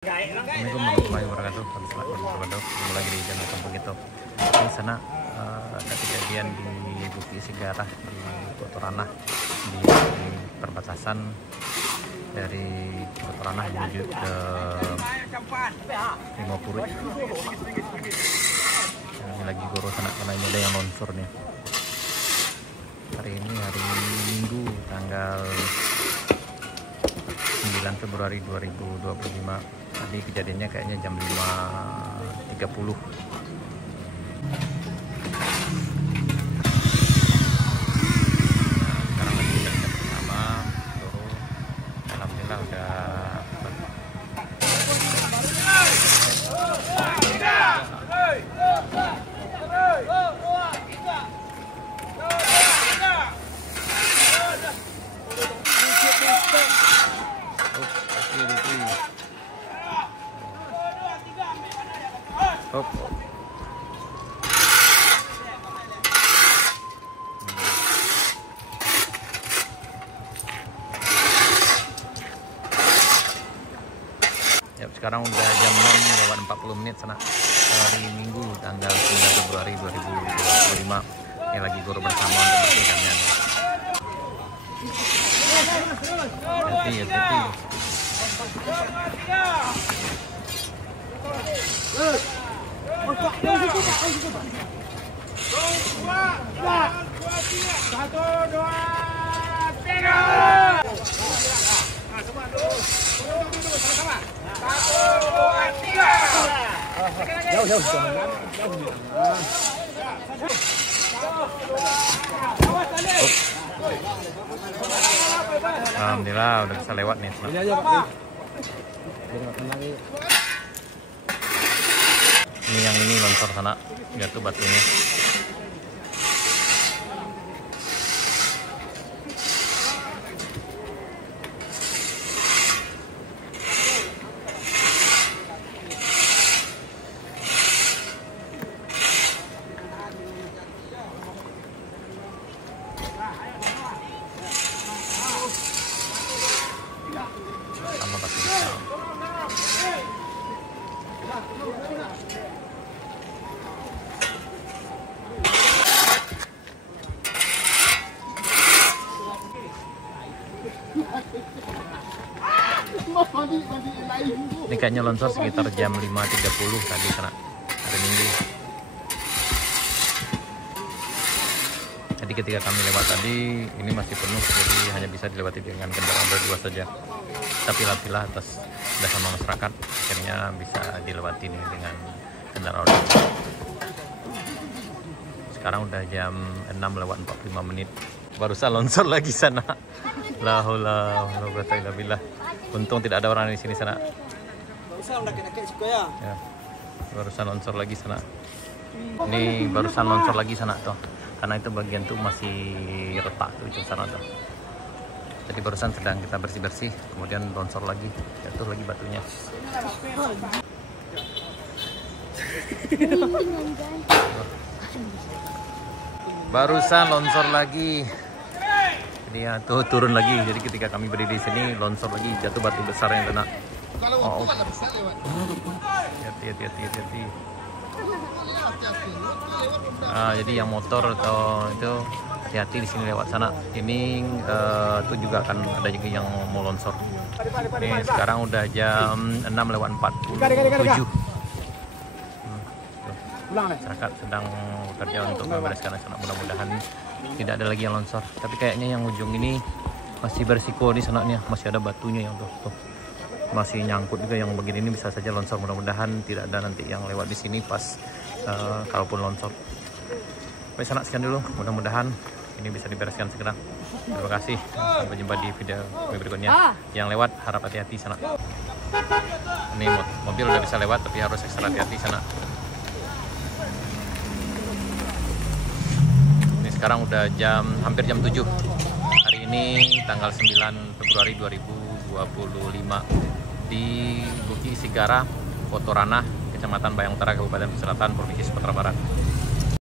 Assalamualaikum warahmatullahi wabarakatuh. Ketemu lagi di channel Kampung Gitu. Di sana ada kejadian di Bukit Sigara di Kotorana, di perbatasan dari Kotorana menuju ke Limopuri. Ini lagi guru sana karena ini ada yang longsor nih. Hari ini hari Minggu tanggal 9 Februari 2025. Tadi kejadiannya kayaknya jam 5.30. Sekarang lagi jam pertama turun. Alhamdulillah udah sekarang udah jam 6:40 sana, hari Minggu tanggal 9 Februari 2025. Ini lagi guru bersama untuk bersihkannya. Hati-hati. Satu, dua, tiga. Sama-sama. Satu, dua, tiga. Jauh. Alhamdulillah udah bisa lewat nih. Ini yang ini longsor sana, jatuh batunya. Sama batu besar. Ini kayaknya longsor sekitar jam 5.30 tadi sana, hari Minggu. Jadi ketika kami lewat tadi ini masih penuh, jadi hanya bisa dilewati dengan kendaraan berdua saja. Tapi alhamdulillah atas dasar masyarakat akhirnya bisa dilewati nih dengan kendaraan roda. Sekarang udah jam 6:45. Barusan longsor lagi sana. La haula wala quwata illa billah. Untung tidak ada orang di sini sana. Ya. Barusan longsor lagi sana. Ini barusan longsor lagi sana tuh. Karena itu bagian tuh masih retak tuh ujung sana tuh. Jadi barusan sedang kita bersih-bersih, kemudian longsor lagi, jatuh lagi batunya. Barusan longsor lagi. Jadi ya tuh turun lagi. Jadi ketika kami berdiri di sini longsor lagi, jatuh batu besar yang kena. Oh. Hati-hati. Jadi yang motor atau itu hati-hati di sini lewat sana. Ini tuh juga akan ada juga yang mau longsor. Ini sekarang udah jam 6:47. Masyarakat sedang bekerja untuk membereskan sana. Mudah-mudahan tidak ada lagi yang longsor. Tapi kayaknya yang ujung ini masih berisiko di sana nih, masih ada batunya yang tuh. Masih nyangkut juga yang begini ini, bisa saja longsor. Mudah-mudahan tidak ada nanti yang lewat di sini pas kalaupun longsor. Baik sana, sekian dulu. Mudah-mudahan ini bisa dibereskan segera. Terima kasih. Sampai jumpa di video berikutnya. Yang lewat harap hati-hati sana. Ini mobil udah bisa lewat tapi harus ekstra hati-hati sana. Ini sekarang udah hampir jam 7. Hari ini tanggal 9 Februari 2025 di Bukit Sigara, Kotorana, Kecamatan Bayang Utara, Kabupaten Selatan, Provinsi Sumatera Barat.